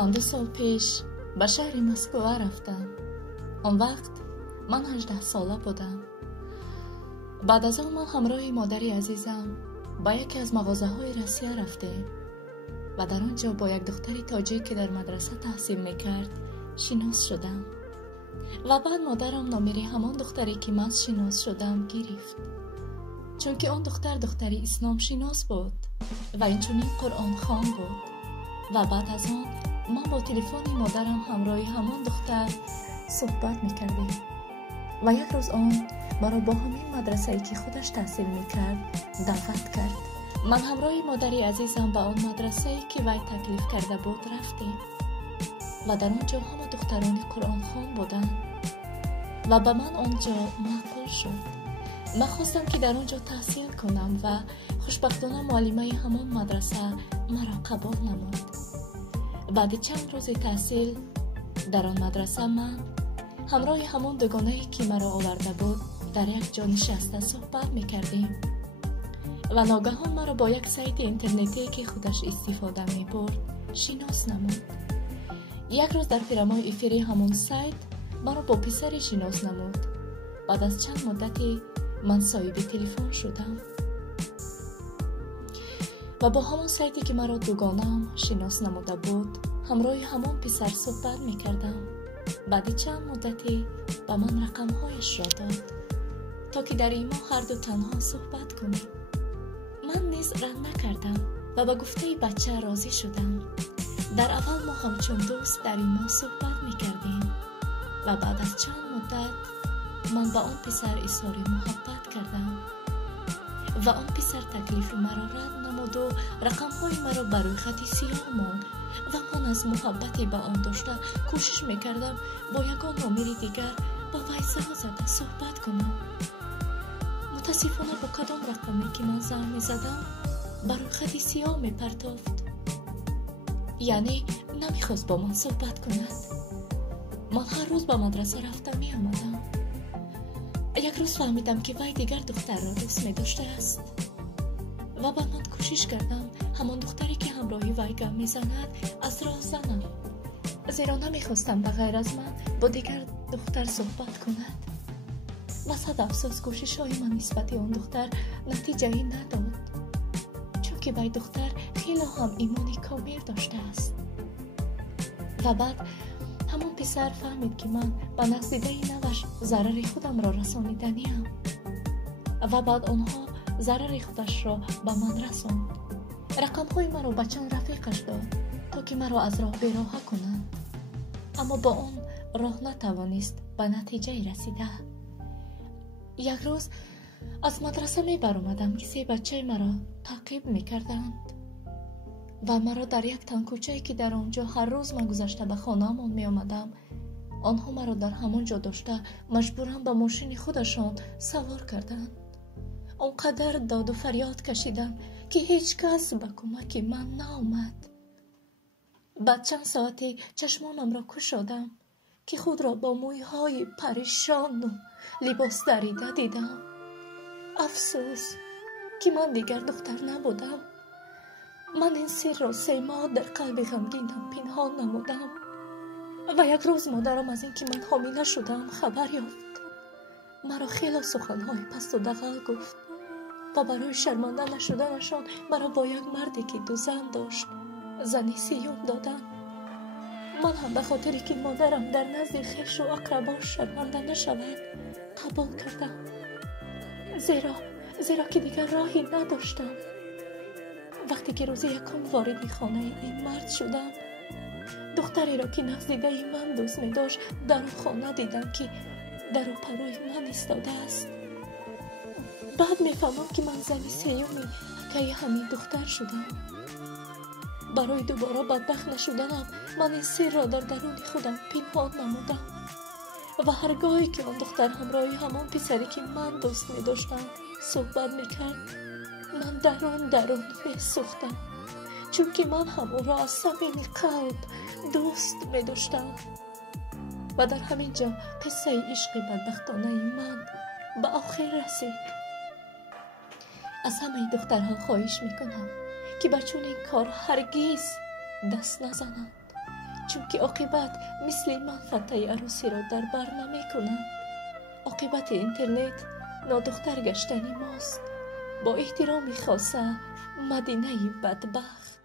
من 2 سال پیش به شهر مسکو رفتم. آن وقت من 18 ساله بودم. بعد از آن من همراه مادری عزیزم با یکی از مغازه‌های روسیه رفتیم و در آنجا با یک دختر تاجیک که در مدرسه تحصیل میکرد شناس شدم و بعد مادرم نامری همان دختری که من شناس شدم گرفت، چون که آن دختر دختری اسلام شناس بود و اینچنین قرآن خوان بود. و بعد از آن من با تلفن مادرم همراه همان دختر صحبت میکردیم و یک روز آن مرا با همین مدرسه‌ای که خودش تحصیل میکرد دعوت کرد. من همراه مادری عزیزم به آن مدرسه‌ای که وی تکلیف کرده بود رفتیم و در آنجا همه دختران قرآن خوان بودند و به من آنجا معقول شد. من خواستم که در آنجا تحصیل کنم و خوشبختانه معلمه همان مدرسه مرا قبول نمود. بعد چند روز تحصیل در آن مدرسه من همراه همان دوگانه‌ای که مرا آورده بود در یک جا نشسته صحبت میکردیم و ناگهان مرا با یک سایت اینترنتی که خودش استفاده میبرد شناس نمود. یک روز در فرمای افیری همون سایت مرا با پسری شناس نمود. بعد از چند مدتی من صاحب تلفن شدم و با همون سایتی که مرا دوگانم شناس نموده بود همراه همون پسر صحبت میکردم. بعد چند مدتی به من رقمهایش را داد تا که در این ماه هر دو تنها صحبت کنیم. من نیز رد نکردم و با گفته بچه راضی شدم. در اول ما همچون دوست در این ماه صحبت میکردیم و بعد از چند مدت من با آن پسر اظهار محبت کردم و آن پسر تکلیف مرا رد نمود و رقمهای مرا بر روی خط سیاه ماند و من از محبتی به آن داشته کوشش میکردم با یگان نامری دیگر با وی زده صحبت کنم. متاسفانه با کدام رقمی که من زنگ میزدم بر روی خط سیاه میپرتافت، یعنی نمیخواست با من صحبت کند. من هر روز با مدرسه رفتم می آمدم. یک روز فهمیدم که وی دیگر دختر را دوست می داشته است و با من کوشش کردم همان دختری که همراهی وی گم می زند از راه زنم، زیرا نمیخواستم بغیر از من با دیگر دختر صحبت کند. و صد افسوس کوشش های من نسبت آن دختر نتیجه ای نداد، چون که وی دختر خیلی هم ایمانی کامل داشته است. و بعد همون پسر فهمید که من با نزدیده نوش ضرر خودم را رسانیدنیم و بعد آنها ضرر خودش را به من رساند. رقمهای من را به چند رفیقش داد تا که مرا از راه براه کنند، اما با آن راه نتوانست به نتیجه رسیده. یک روز از مدرسه می برآمدم که 3 بچه مرا تعقیب می کردند و مرا در یک تن کوچه‌ای که در آنجا هر روز من گذشته به خانه‌مان می آمدم، آنها مرا در همان جا داشته مجبورم به ماشین خودشان سوار کردند. آنقدر داد و فریاد کشیدم که هیچ کس به کمک من نآمد. بعد چند ساعتی چشمانم را گشادم که خود را با مویهای پریشان و لباس دریده دیدم. افسوس که من دیگر دختر نبودم. من این سر را 3 ماه در قلب غمگینم پنهان نمودم و یک روز مادرم از این که من حامله شدم خبر یافت. مرا خیلی سخنهای پست و دغل گفت و برای شرمنده نشدنشان مرا با یک مردی که 2 زن داشت زنی سیوم دادن. من هم به خاطری که مادرم در نزد خویش و اقربا شرمنده نشود قبول کردم، زیرا که دیگر راهی نداشتم. وقتی که روز یکم وارد خانه این مرد شدم، دختری را که نزدیده من دوست می داشت در خانه دیدم که در و پروی من ایستاده است. بعد می فهمم که من زن سیومی که همین دختر شدم. برای دوباره بدبخت نشدنم من این سر را در درون خودم پنهان نمودم و هرگاهی که آن دختر همراهی همان پسری که من دوست می داشتم صحبت می کرد، من درون می سوختم، چون که من هم او را از صمیم قلب دوست می داشتم. و در همین جا قصه عشق بدبختانه من به آخر رسید. از همه دخترها خواهش می کنم که به چون این کار هرگز دست نزنند، چون که عاقبت مثل من فتای عروسی را در بر نمی کند. عاقبت اینترنت نادختر گشتن ماست. با احترام خاصه مدینه بدبخت.